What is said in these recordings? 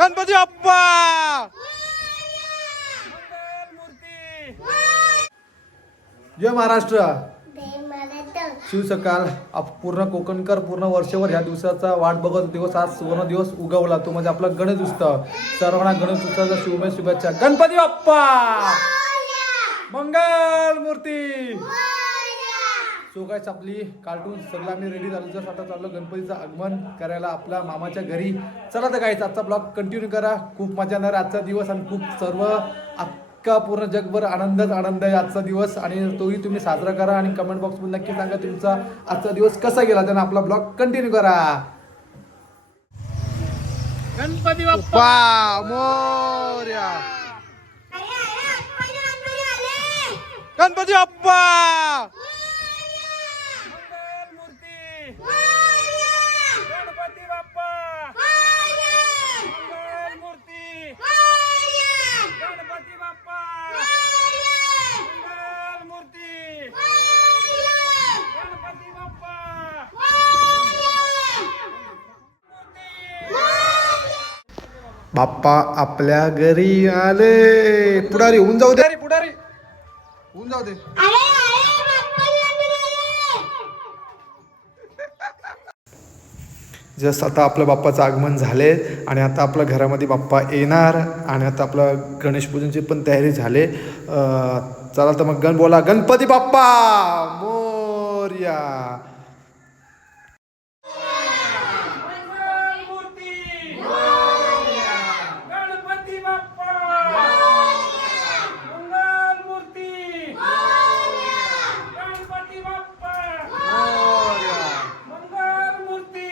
गणपती बाप्पा! जय महाराष्ट्र. शिव सकाळ आप- पूर्ण कोकणकर पूर्ण वर्षभर ह्या दिवसाचा वाट बघत दिवस आज सुवर्ण दिवस उगवला. तो म्हणजे आपला गणेश उत्सव. सर्वांना गणेश उत्सवाच्या शुभे शुभेच्छा. गणपती बाप्पा! मंगल मूर्ती सो गायस आपली कार्टून सगळं आम्ही रेडी झालो. जसं आता चाललो गणपतीचं आगमन करायला आपल्या मामाच्या घरी. चला तर गायच आजचा ब्लॉग कंटिन्यू करा. खूप मजा येणार आजचा दिवस आणि खूप सर्व अख्खा पूर्ण जगभर आनंदच आनंद आहे आजचा दिवस. आणि तोही तुम्ही साजरा करा आणि कमेंट बॉक्समध्ये नक्की सांगा तुमचा आजचा दिवस कसा गेला. त्यानं आपला ब्लॉग कंटिन्यू करा. गणपती बाप्पा! मोर्या. गणपती बाप्पा! गणपती बाप्पा. मंगल मूर्ती. गणपती बाप्पा. मंगल मूर्ती. गणपती बाप्पा. बाप्पा आपल्या घरी आले. पुढारी होऊन जाऊ दे. जस्ट आता आपल्या बाप्पाचं आगमन झाले आणि आता आपल्या घरामध्ये बाप्पा येणार आणि आता आपलं गणेश पूजनची पण तयारी झाले. चला तर मग गण बोला. गणपती बाप्पा! मोर्या मंगल मूर्ती गणपती बाप्पा मंगल मूर्ती गणपती बाप्पा मंगल मूर्ती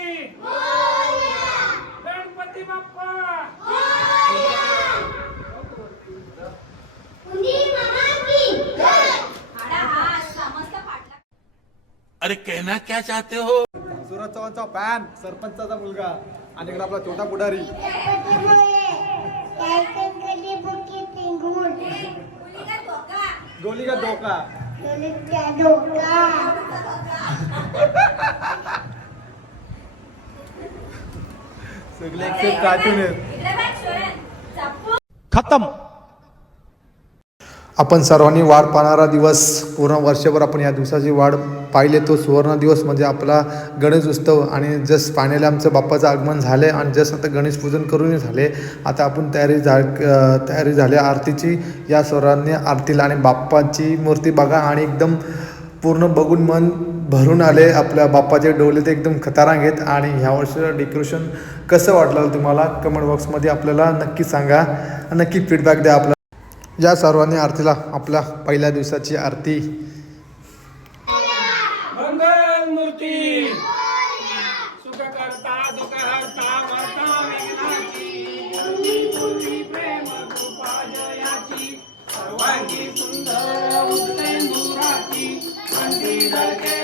गणपती बाप्पा अरे कहना क्या चाहते हो? सुरज चव्हाणचा फॅन सरपंचाचा मुलगा आणि इकडे आपला छोटा पुढारी. गोली का डोका सगळे कार्टून आहेत. खतम. आपण सर्वांनी वाढ पाहणारा दिवस. पूर्ण वर्षभर आपण या दिवसाची वाढ पाहिले. तो सुवर्ण दिवस म्हणजे आपला गणेश उत्सव आणि जस्ट फायनली आमचं बाप्पाचं आगमन झाले आणि जस्ट आता गणेश पूजन करूनही झाले आता आपण तयारी झा तयारी झाली. आरतीची या सर्वांनी आरतीला आणि बाप्पाची मूर्ती बघा आणि एकदम पूर्ण बघून मन भरून आले. आपल्या बाप्पाचे डोले ते एकदम खतरनाक आहेत आणि ह्या वर्षीचं डेकोरेशन कसं वाटलं तुम्हाला? कमेंट बॉक्समध्ये आपल्याला नक्की सांगा. नक्की फीडबॅक द्या आपला या सर्वांनी आरतीला आपल्या पहिल्या दिवसाची आरती मंगल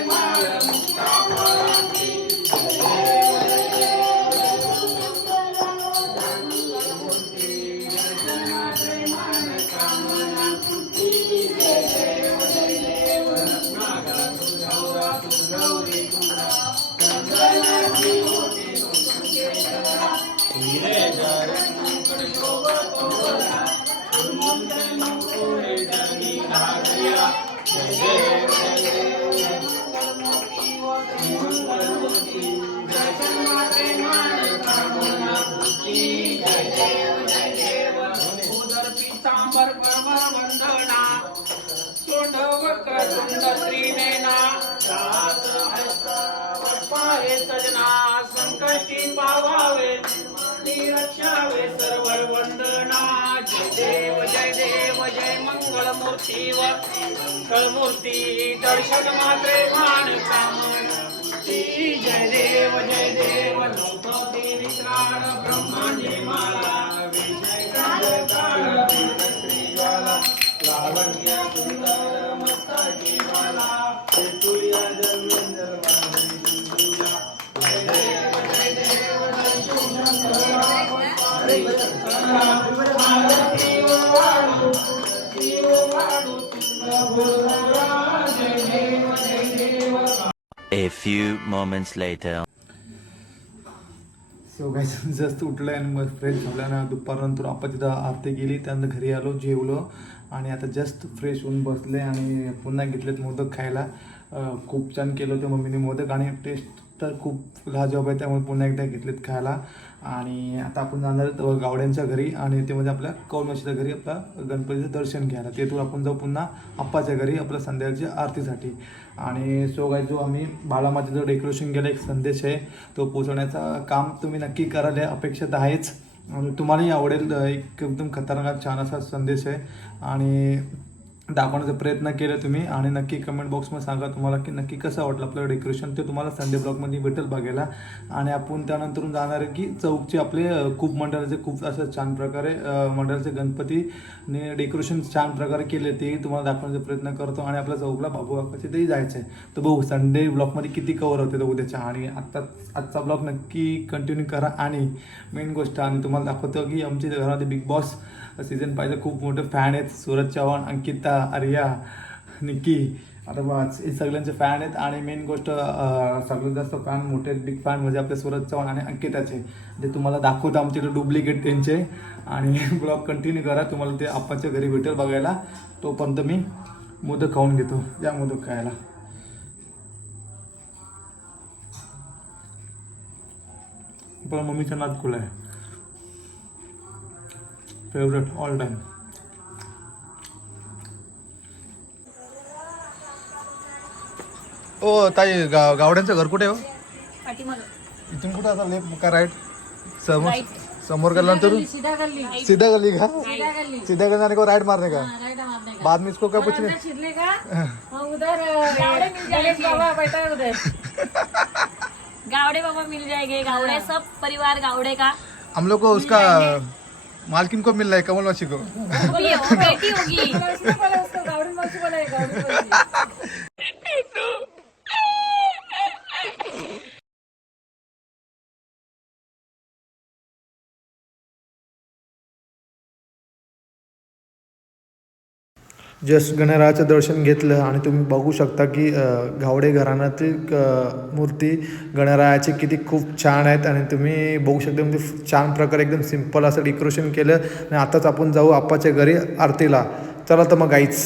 संकटी पावावे निरक्षावे सर्व वंदना मंगल मूर्ती दर्शन मात्रे मान ती जय देव जय देव नौपती ब्रह्मांडी माला विजय काळ लावण्य सुंदर माला तुया जन्मेंद्र जय देव जय देव A few moments later. So काय जस्ट उठलं आणि मग फ्रेश झालं ना. दुपारनंतर आपण तिथं आरती गेली त्यानंतर घरी आलो जेवलो. आणि आता जस्ट फ्रेश होऊन बसले आणि पुन्हा घेतलेत मोदक खायला. खूप छान केलं होतं मम्मीने मोदक आणि टेस्ट तर खूप लाजवाब आहे त्यामुळे पुन्हा एकदा घेतलेत खायला. आणि आता आपण जाणार आहोत गावड्यांच्या घरी आणि ते म्हणजे आपल्या कौलमाशीच्या घरी आपला गणपतीचं दर्शन घ्यायला. तेथून आपण जाऊ पुन्हा आप्पाच्या घरी आपल्या संध्याकाळच्या आरतीसाठी. आणि सो काय जो आम्ही बाळामाचं जो डेकोरेशन केलं एक संदेश आहे तो पोचवण्याचा काम तुम्ही नक्की कराल या अपेक्षित आहेच. आणि तुम्हालाही आवडेल एक एकदम खतरनाक छान असा संदेश आहे. आणि दाखवण्याचा प्रयत्न केला तुम्ही आणि नक्की कमेंट बॉक्समध्ये सांगा तुम्हाला की नक्की कसं वाटलं आपलं डेकोरेशन ते तुम्हाला संडे ब्लॉगमध्ये भेटेल बघायला. आणि आपण त्यानंतरून जाणार आहे की चौकचे आपले खूप मंडळाचे खूप असं छान प्रकारे मंडळाचे गणपतीने डेकोरेशन छान प्रकारे केले ते तुम्हाला दाखवण्याचा प्रयत्न करतो. आणि आपल्या चौकला बाबू बाबाचे तेही जायचं आहे तर बघू संडे ब्लॉगमध्ये किती कवर होते तर उद्याच्या. आणि आत्ता आजचा ब्लॉग नक्की कंटिन्यू करा. आणि मेन गोष्ट आणि तुम्हाला दाखवतो की आमच्या घरामध्ये बिग बॉस सीझन पाहिजे. खूप मोठे फॅन आहेत. सूरज चव्हाण अंकिता आर्या निक्की आता हे सगळ्यांचे फॅन आहेत आणि मेन गोष्ट सगळ्यात जास्त फॅन मोठे बिग फॅन म्हणजे आपले सूरज चव्हाण आणि अंकिताचे. जे तुम्हाला दाखवतो आमच्याकडे डुप्लिकेट त्यांचे. आणि ब्लॉग कंटिन्यू करा तुम्हाला ते आप्पाच्या घरी भेटेल बघायला. तोपर्यंत मी मोदक खाऊन घेतो. या मोदक खायला. पण मम्मीचा नाद खुला आहे. फेवरेट ऑल टाइम ओ ताई गाव गावड्यांचं घर कुठे हो. इथून कुठे आता लेफ्ट का राईट समोर. समोर गेल्यानंतर सीधा गल्ली. सीधा गली का? सीधा गल्ली. सीधा गली जाने को राइट मारने का? हाँ, राइट मारने का? बाद में इसको क्या पूछने? हाँ, गावड़े मिल जाएंगे बाबा बैठा है उधर. गावड़े बाबा मिल जाएंगे गावड़े सब परिवार गावड़े का? हम लोग को उसका मालकिन को मिल रहा है कमल मच्छी को बेटी होगी। जस्ट गणरायाचं दर्शन घेतलं आणि तुम्ही बघू शकता की घावडे गावडे घराण्यातील मूर्ती गणरायाची किती खूप छान आहेत आणि तुम्ही बघू शकता म्हणजे छान प्रकारे एकदम सिंपल असं डेकोरेशन केलं. आणि आताच आपण जाऊ आप्पाच्या घरी आरतीला. चला तर मग गाईच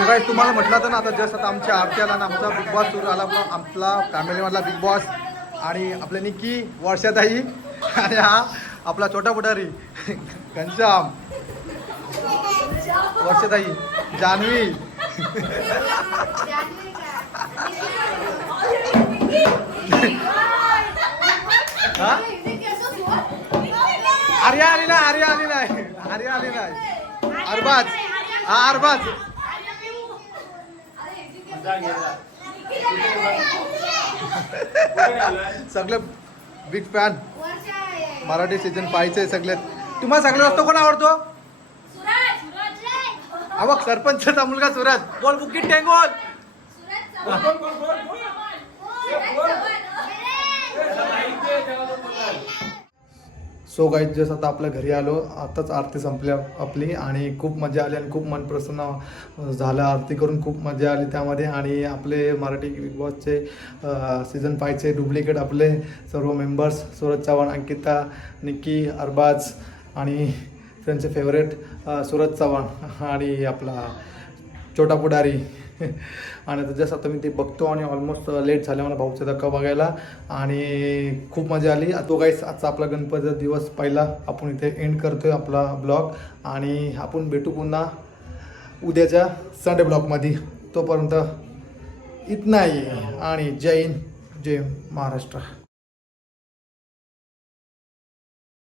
तो काय तुम्हाला म्हटलं तर ना आता जस्ट आता आमच्या आरत्याला आला ना आमचा बिग बॉस सुरू आला आपला आपला फॅमिलीमधला बिग बॉस आणि आपल्या निकी वर्षाताई आणि हा आपला छोटा पुढारी घनश्याम. वर्षाताई जान्हवी. हा? आर्या आली नाही आर्या आली नाही. आर्या आली नाही. अरबाज. हा अरबाज. सगळे बिग फॅन मराठी सीझन पाहायचंय सगळे. तुम्हाला सगळ्यात जास्त कोण आवडतो? बघ सरपंचचा मुलगा सुरज. बोल बुकिट टेंगोल बोल, बोल, बोल, बोल. सो गाईज जसं आता आपल्या घरी आलो. आताच आरती संपली आपली आणि खूप मजा आली आणि खूप मन प्रसन्न झालं. आरती करून खूप मजा आली त्यामध्ये आणि आपले मराठी बिग बॉसचे सीझन फायचे डुप्लिकेट आपले सर्व मेंबर्स सूरज चव्हाण अंकिता निक्की अरबाज आणि त्यांचे फेवरेट सूरज चव्हाण आणि आपला छोटा पुढारी. आणि आता जसं आता मी ते बघतो आणि ऑलमोस्ट लेट झालं मला भाऊचा धक्का बघायला. आणि खूप मजा आली. तो काहीच आजचा आपला गणपतीचा दिवस पहिला आपण इथे एंड करतो आहे आपला ब्लॉग आणि आपण भेटू पुन्हा उद्याच्या संडे ब्लॉगमध्ये तोपर्यंत इथं नाही. आणि जय हिंद जय महाराष्ट्र.